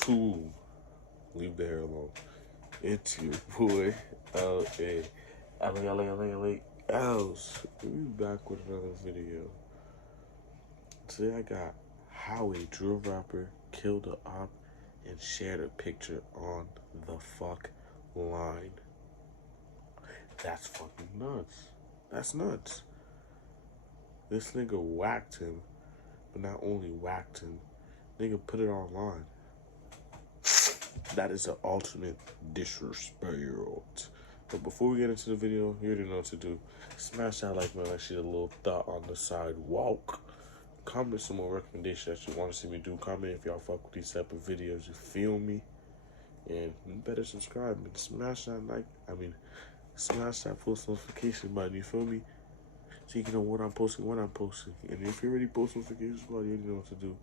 2. Leave the hair alone. It's your boy, LAElsTv. We back with another video. Today I got how a drill rapper killed a op and shared a picture on the fuck line. That's fucking nuts. That's nuts. This nigga whacked him, but not only whacked him, nigga put it online. That is an ultimate disrespect. But before we get into the video, you already know what to do. Smash that like button, like shit, a little thought on the sidewalk. Comment some more recommendations that you want to see me do. Comment if y'all fuck with these type of videos, you feel me? And you better subscribe and smash that post notification button, you feel me? So you can know what I'm posting, when I'm posting. And if you already post notification squad, you already know what to do.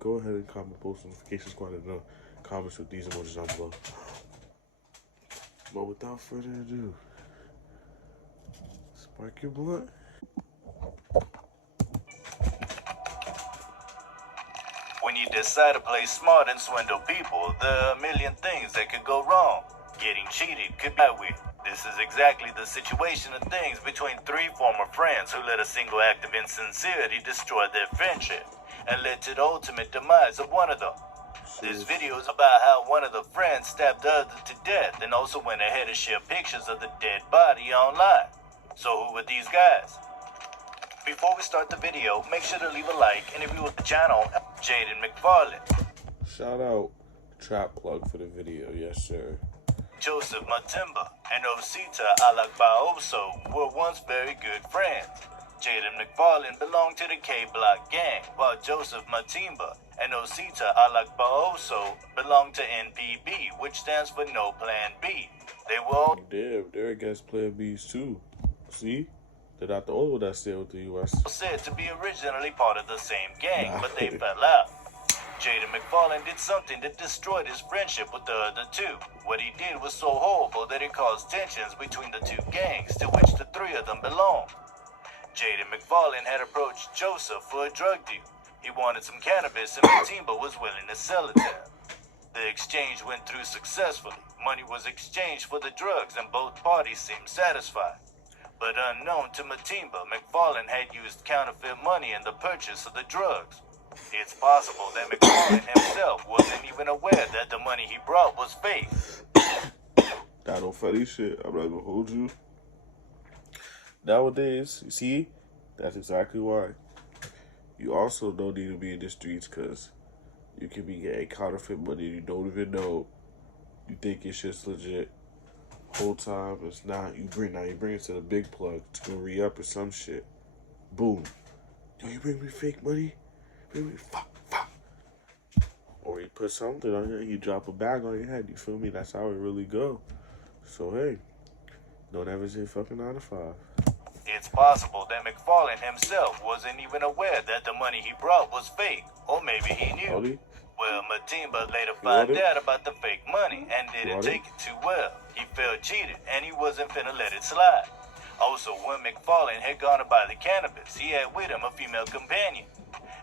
Go ahead and comment post notification squad and know comments with these emojis down below. But without further ado, spark your blunt. When you decide to play smart and swindle people, there are a million things that could go wrong. Getting cheated could be with. This is exactly the situation of things between 3 former friends who let a single act of insincerity destroy their friendship and led to the ultimate demise of one of them. This video is about how one of the friends stabbed the other to death and also went ahead and shared pictures of the dead body online. So who were these guys? Before we start the video, make sure to leave a like and if you with the channel, Jaden McFarland. Shout out Trap Plug for the video, yes sir. Joseph Matimba and Osita Alakbaoso were once very good friends. Jaden McFarland belonged to the K-Block gang, while Joseph Matimba and Osita Alakbaoso belonged to NPB, which stands for No Plan B. They were all Damn, they're against Plan B's too. See? They're not the only one that stay with the U.S. said to be originally part of the same gang, but they fell out. Jaden McFarland did something that destroyed his friendship with the other two. What he did was so horrible that it caused tensions between the two gangs, to which the 3 of them belonged. Jaden McFarland had approached Joseph for a drug deal. He wanted some cannabis and Matimba was willing to sell it to him. The exchange went through successfully. Money was exchanged for the drugs and both parties seemed satisfied. But unknown to Matimba, McFarland had used counterfeit money in the purchase of the drugs. It's possible that McFarland himself wasn't even aware that the money he brought was fake. That no funny shit. I'm not gonna hold you. Nowadays, you see, that's exactly why. You also don't need to be in the streets because you can be getting counterfeit money you don't even know. You think it's just legit. Whole time it's not. You bring it to the big plug to go re-up or some shit. Boom. Yo, you bring me fake money? Bring me fuck. Or you put something on you, you drop a bag on your head, you feel me? That's how it really go. So hey, don't ever say fucking 9 to 5. It's possible that McFarland himself wasn't even aware that the money he brought was fake. Or maybe he knew. Well, Matimba later found out about the fake money and didn't take it too well. He felt cheated and he wasn't finna let it slide. Also, when McFarland had gone to buy the cannabis, he had with him a female companion.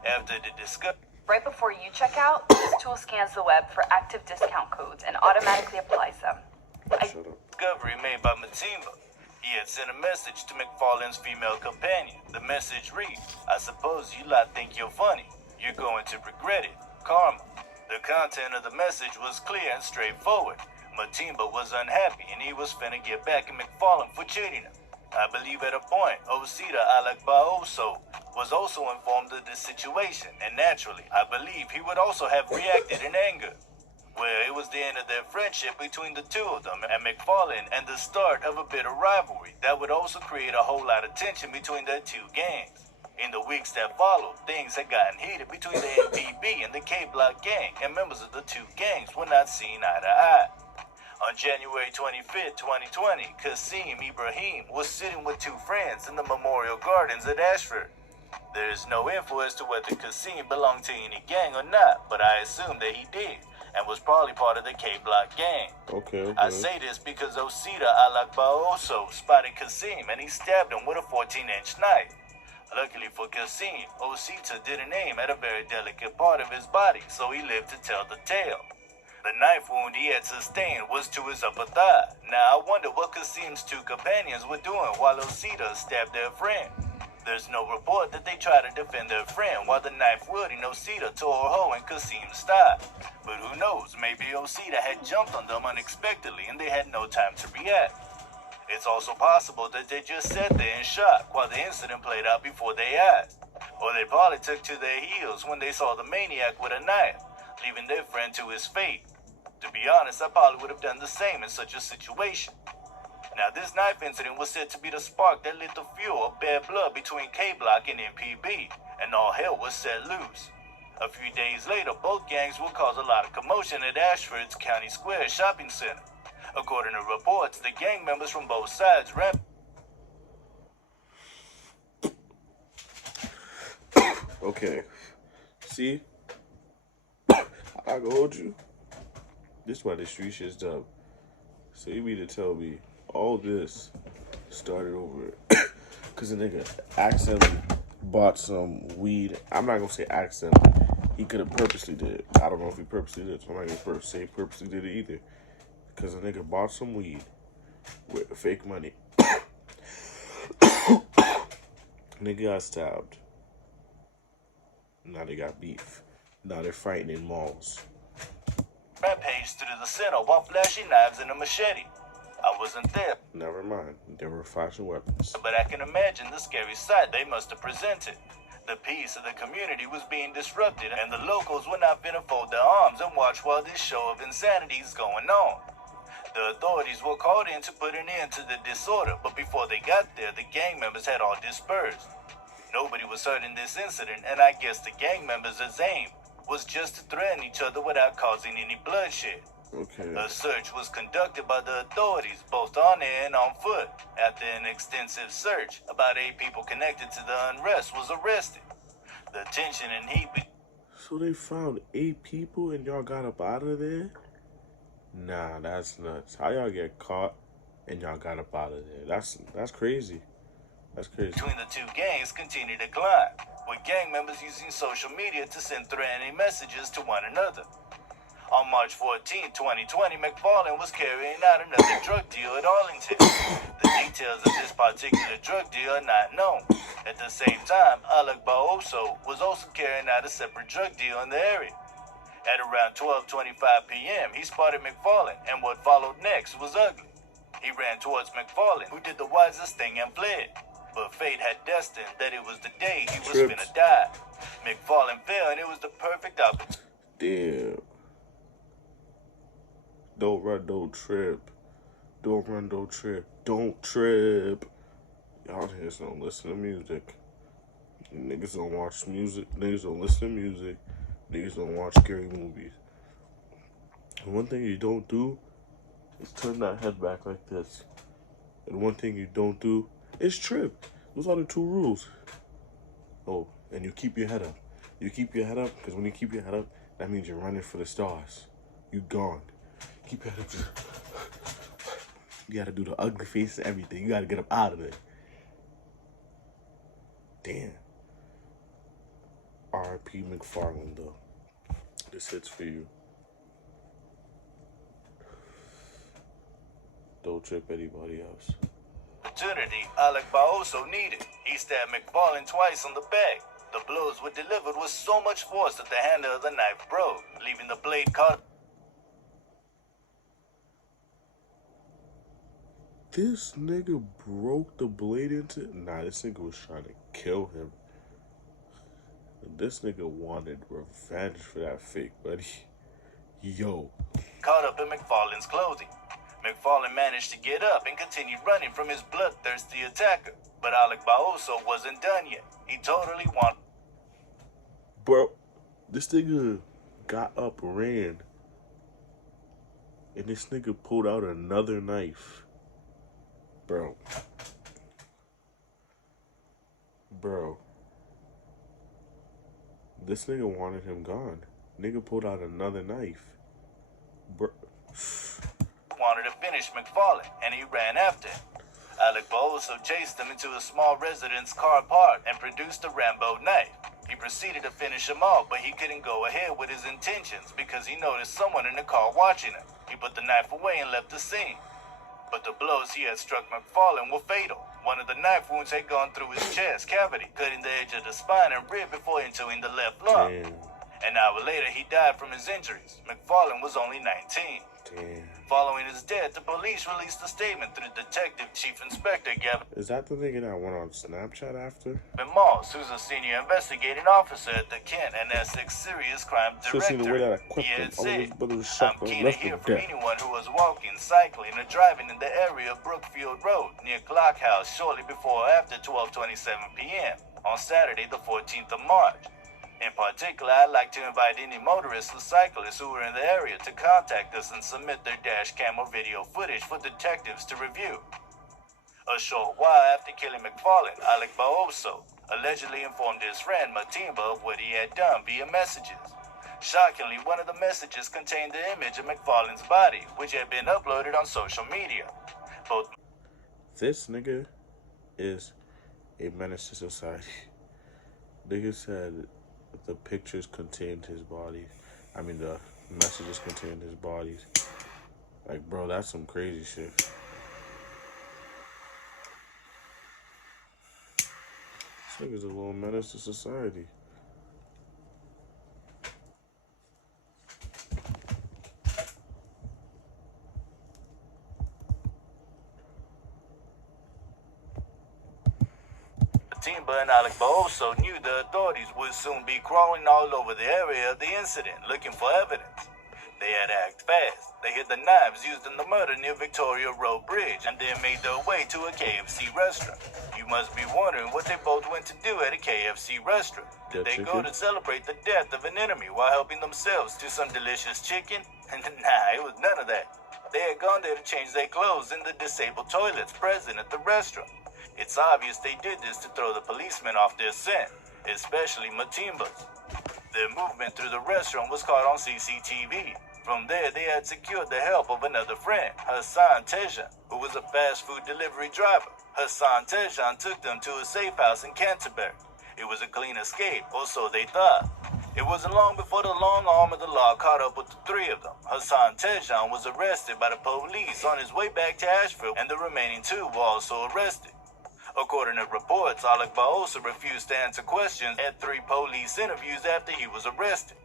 After the discussion, right before you check out, this tool scans the web for active discount codes and automatically applies them. Discovery made by Matimba. He had sent a message to McFarland's female companion. The message reads, "I suppose you lot think you're funny. You're going to regret it. Karma." The content of the message was clear and straightforward. Matimba was unhappy and he was finna get back at McFarland for cheating him. I believe at a point, Osita Alakbaoso was also informed of the situation, and naturally, I believe he would also have reacted in anger. Well, it was the end of their friendship between the 2 of them and McFarland and the start of a bitter rivalry that would also create a whole lot of tension between their 2 gangs. In the weeks that followed, things had gotten heated between the NPB and the K-Block gang, and members of the 2 gangs were not seeing eye to eye. On January 25, 2020, Kasim Ibrahim was sitting with 2 friends in the Memorial Gardens at Ashford. There is no info as to whether Kasim belonged to any gang or not, but I assume that he did, and was probably part of the K-Block gang. Okay. I say this because Osita Alakbaoso spotted Kasim and he stabbed him with a 14-inch knife. Luckily for Kasim, Osita didn't aim at a very delicate part of his body, so he lived to tell the tale. The knife wound he had sustained was to his upper thigh. Now I wonder what Kasim's two companions were doing while Osita stabbed their friend. There's no report that they tried to defend their friend while the knife wielding Osita tore a hole in Kasim's thigh. But who knows, maybe Osita had jumped on them unexpectedly and they had no time to react. It's also possible that they just sat there in shock while the incident played out before their eyes. Or they probably took to their heels when they saw the maniac with a knife, leaving their friend to his fate. To be honest, I probably would have done the same in such a situation. Now, this knife incident was said to be the spark that lit the fuel of bad blood between K-Block and MPB, and all hell was set loose. A few days later, both gangs would cause a lot of commotion at Ashford's County Square shopping center. According to reports, the gang members from both sides ran. Okay. See? I can hold you. This is why the street shit's dumb. So you mean to tell me all this started over because the nigga accidentally bought some weed. I'm not gonna say accidentally. He could have purposely did it. I don't know if he purposely did it, so I'm not gonna say purposely did it either. Because the nigga bought some weed with fake money. Nigga got stabbed. Now they got beef. Now they're fighting in malls. Rampage through the center while flashing knives and a machete. I wasn't there, Never mind. They were flashing weapons. but I can imagine the scary sight they must have presented. The peace of the community was being disrupted, and the locals were not finna fold their arms and watch while this show of insanity is going on. The authorities were called in to put an end to the disorder, but before they got there, the gang members had all dispersed. Nobody was hurt in this incident, and I guess the gang members' aim was just to threaten each other without causing any bloodshed. Okay. A search was conducted by the authorities, both on air and on foot. After an extensive search, about 8 people connected to the unrest was arrested. The tension and heat. So they found 8 people and y'all got up out of there? Nah, that's nuts. How y'all get caught and y'all got up out of there? That's crazy. That's crazy. Between the two gangs continued to climb, with gang members using social media to send threatening messages to one another. On March 14, 2020, McFarlane was carrying out another drug deal at Arlington. The details of this particular drug deal are not known. At the same time, Alec Baoso was also carrying out a separate drug deal in the area. At around 12:25 p.m., he spotted McFarlane, and what followed next was ugly. He ran towards McFarlane, who did the wisest thing and fled. But fate had destined that it was the day he was finna die. McFarlane fell, and it was the perfect opportunity. Damn. Don't run, don't trip. Don't run, don't trip. Don't trip. Y'all just don't listen to music. Niggas don't watch music. Niggas don't listen to music. Niggas don't watch scary movies. And one thing you don't do is turn that head back like this. And one thing you don't do is trip. Those are the 2 rules. Oh, and you keep your head up. You keep your head up, because when you keep your head up, that means you're running for the stars. You gone. Keep your head up. You gotta do the ugly face and everything. You gotta get up out of there. Damn. R.I.P. McFarlane, though. This hits for you. Don't trip anybody else. Opportunity Alec Baoso needed. He stabbed McFarlane twice on the back. The blows were delivered with so much force that the handle of the knife broke, leaving the blade caught. This nigga broke the blade into... Nah, this nigga was trying to kill him. This nigga wanted revenge for that fake buddy. Yo. Caught up in McFarlane's clothing. McFarlane managed to get up and continued running from his bloodthirsty attacker. But Alec Baoso wasn't done yet. He totally wanted... Bro, this nigga got up, ran. And this nigga pulled out another knife. Bro. This nigga wanted him gone. Nigga pulled out another knife. Bro. wanted to finish McFarlane, and he ran after him. Alec Baoso chased him into a small residence car park and produced a Rambo knife. He proceeded to finish him off, but he couldn't go ahead with his intentions because he noticed someone in the car watching him. He put the knife away and left the scene. But the blows he had struck McFarlane were fatal. One of the knife wounds had gone through his chest cavity, cutting the edge of the spine and rib before entering the left lung. Damn. An hour later, he died from his injuries. McFarlane was only 19. Damn. Following his death, the police released a statement through Detective Chief Inspector Gavin Is that the nigga that went on Snapchat after? Moss, who's a senior investigating officer at the Kent and Essex Serious Crime Should see the way that I Directorate. quipped He him. had Oh, his said, brother was I'm shot keen to left hear him from dead. anyone who was walking, cycling, or driving in the area of Brookfield Road near Clock House shortly before or after 12:27 p.m. on Saturday, the 14th of March. In particular, I'd like to invite any motorists or cyclists who are in the area to contact us and submit their dash cam or video footage for detectives to review. A short while after killing McFarlane, Alec Baoso allegedly informed his friend Matimba of what he had done via messages. Shockingly, one of the messages contained the image of McFarlane's body, which had been uploaded on social media. Both This nigga is a menace to society. Nigga said the pictures contained his body. I mean, the messages contained his bodies. Like, bro, that's some crazy shit. This nigga's a little menace to society. Matimba and Alec Baoso knew the authorities would soon be crawling all over the area of the incident looking for evidence. They had to act fast. They hid the knives used in the murder near Victoria Road Bridge and then made their way to a KFC restaurant. You must be wondering what they both went to do at a KFC restaurant. Did they go to celebrate the death of an enemy while helping themselves to some delicious chicken? Nah, it was none of that. They had gone there to change their clothes in the disabled toilets present at the restaurant. It's obvious they did this to throw the policemen off their scent, especially Matimba's. Their movement through the restaurant was caught on CCTV. From there, they had secured the help of another friend, Hassan Tejan, who was a fast food delivery driver. Hassan Tejan took them to a safe house in Canterbury. It was a clean escape, or so they thought. It wasn't long before the long arm of the law caught up with the three of them. Hassan Tejan was arrested by the police on his way back to Asheville, and the remaining two were also arrested. According to reports, Alec Baosa refused to answer questions at 3 police interviews after he was arrested.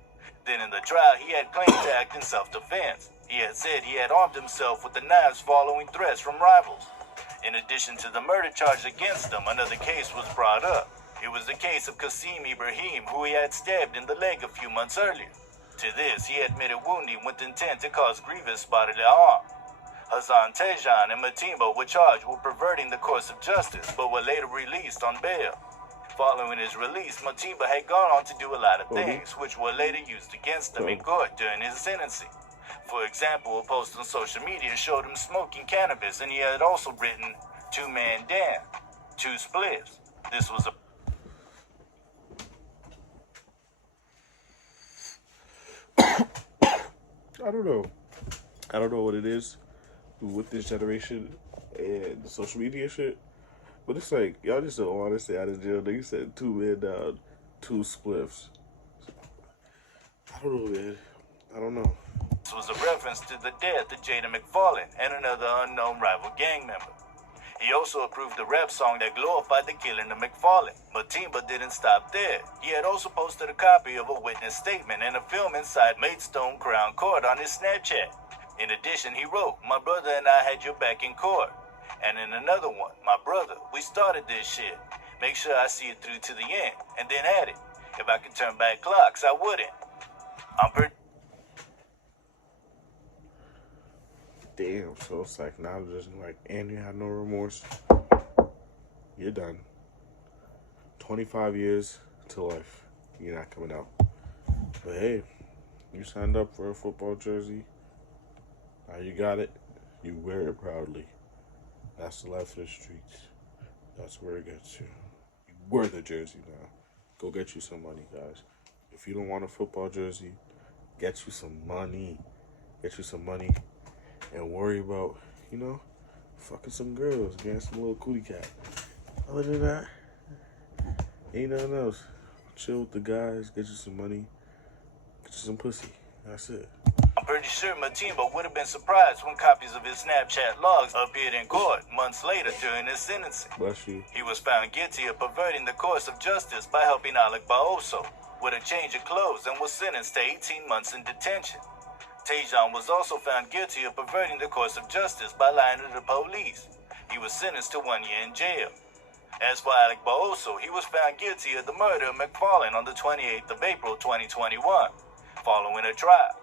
Then in the trial, he had claimed to act in self-defense. He had said he had armed himself with the knives following threats from rivals. In addition to the murder charge against him, another case was brought up. It was the case of Qasim Ibrahim, who he had stabbed in the leg a few months earlier. To this, he admitted wounding with intent to cause grievous bodily harm. Hassan Tejan and Matimba were charged with perverting the course of justice, but were later released on bail. Following his release, Matimba had gone on to do a lot of things, which were later used against him in court during his sentencing. For example, a post on social media showed him smoking cannabis, and he had also written, 2-man down, 2 spliffs. This was a I don't know. I don't know what it is with this generation and the social media shit. But it's like, y'all just don't want to stay out of jail. Nigga said 2 men down, 2 spliffs. I don't know, man. I don't know. This was a reference to the death of Jada McFarlane and another unknown rival gang member. He also approved a rap song that glorified the killing of McFarlane. Matimba didn't stop there. He had also posted a copy of a witness statement and a film inside Maidstone Crown Court on his Snapchat. In addition, he wrote, "My brother and I had your back in court." And in another one, "My brother, we started this shit. Make sure I see it through to the end." And then added, "If I could turn back clocks, I wouldn't." I'm pretty Damn, so it's like now just like, and you have no remorse. You're done. 25 years to life. You're not coming out. But hey, you signed up for a football jersey. Now you got it. You wear it proudly. That's the life of the streets. That's where it gets you. You wear the jersey now. Go get you some money, guys. If you don't want a football jersey, get you some money. Get you some money. And worry about, fucking some girls, getting some little cootie cat. Other than that, ain't nothing else. chill with the guys, get you some money, get you some pussy. That's it. I'm pretty sure Matimba would have been surprised when copies of his Snapchat logs appeared in court months later during his sentencing. Bless you. He was found guilty of perverting the course of justice by helping Alec Baoso with a change of clothes and was sentenced to 18 months in detention. Tajon was also found guilty of perverting the course of justice by lying to the police. He was sentenced to 1 year in jail. As for Alec Baoso, he was found guilty of the murder of McFarlane on the 28th of April 2021, following a trial.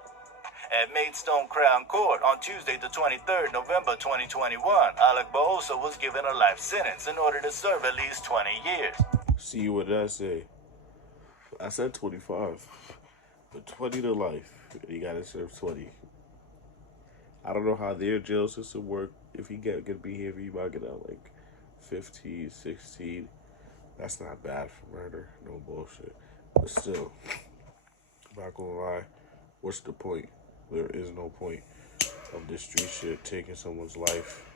At Maidstone Crown Court on Tuesday, the 23rd November 2021, Alec Baoso was given a life sentence in order to serve at least 20 years. See what did I say? I said 25, but 20 to life. You gotta serve 20. I don't know how their jail system work. If he get good behavior, you might get out like 15, 16. That's not bad for murder. No bullshit. But still, I'm not gonna lie. What's the point? There is no point of this street shit, taking someone's life,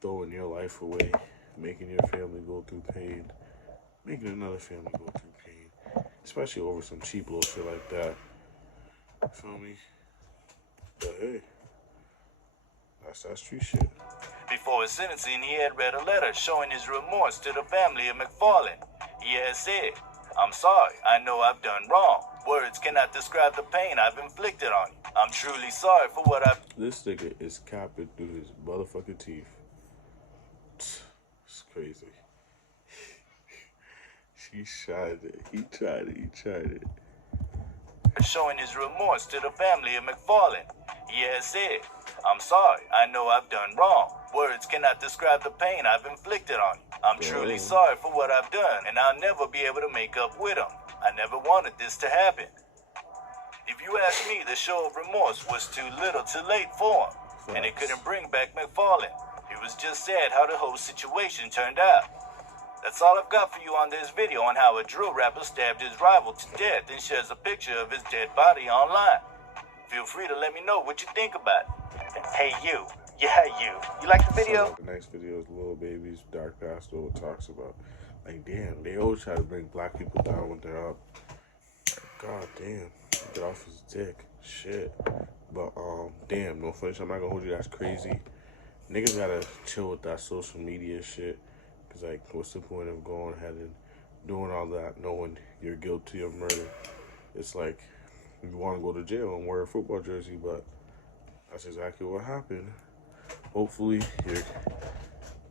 throwing your life away, making your family go through pain, making another family go through pain, especially over some cheap little shit like that. You feel me? But hey, that's that street shit. Before his sentencing, he had read a letter showing his remorse to the family of McFarlane. He had said, "I'm sorry, I know I've done wrong. Words cannot describe the pain I've inflicted on you. I'm truly sorry for what I've..." This nigga is capping through his motherfucking teeth. It's crazy. He tried it. Showing his remorse to the family of McFarlane. He had said, "I'm sorry, I know I've done wrong. Words cannot describe the pain I've inflicted on you. I'm truly sorry for what I've done, and I'll never be able to make up with him. I never wanted this to happen." If you ask me, the show of remorse was too little too late for him, and it couldn't bring back McFarlane. It was just sad how the whole situation turned out. That's all I've got for you on this video on how a drill rapper stabbed his rival to death and shares a picture of his dead body online. Feel free to let me know what you think about it. And hey you, you like the video? So, like, the next video is Lil Baby's Dark Past what talks about. Like, damn, they always try to bring black people down when they're up. God damn, get off his dick. Shit. But, damn, no funny shit, I'm not gonna hold you, that's crazy. Niggas gotta chill with that social media shit. Cause, like, what's the point of going ahead and doing all that knowing you're guilty of murder? It's like, you wanna go to jail and wear a football jersey, but that's exactly what happened. Hopefully,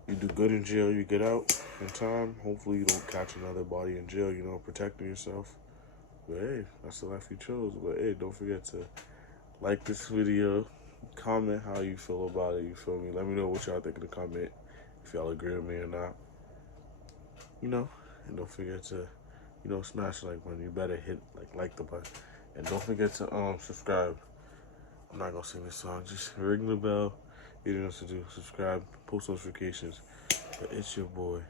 you do good in jail, you get out in time. Hopefully you don't catch another body in jail, you know, protecting yourself. But hey, that's the life you chose. But hey, don't forget to like this video, comment how you feel about it, you feel me? Let me know what y'all think in the comment, if y'all agree with me or not. You know, and don't forget to, you know, smash the like button. You better hit like the button. And don't forget to subscribe. I'm not gonna sing this song, just ring the bell. You know what to do. Subscribe, post notifications. But it's your boy,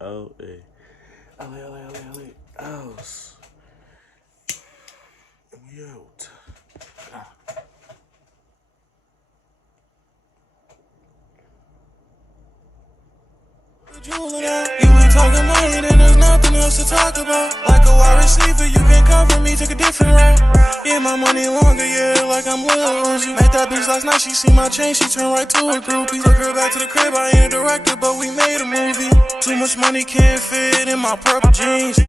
LAElsTv. And we out. You ain't talking money, then there's nothing else to talk about. Like a wide receiver, you can cover me, took a different route. Yeah, my money longer, yeah, like I'm Lil Uzi. Met that bitch last night, she see my chain, she turned right to a groupie. Took her back to the crib, I ain't a director, but we made a movie. Too much money can't fit in my purple jeans.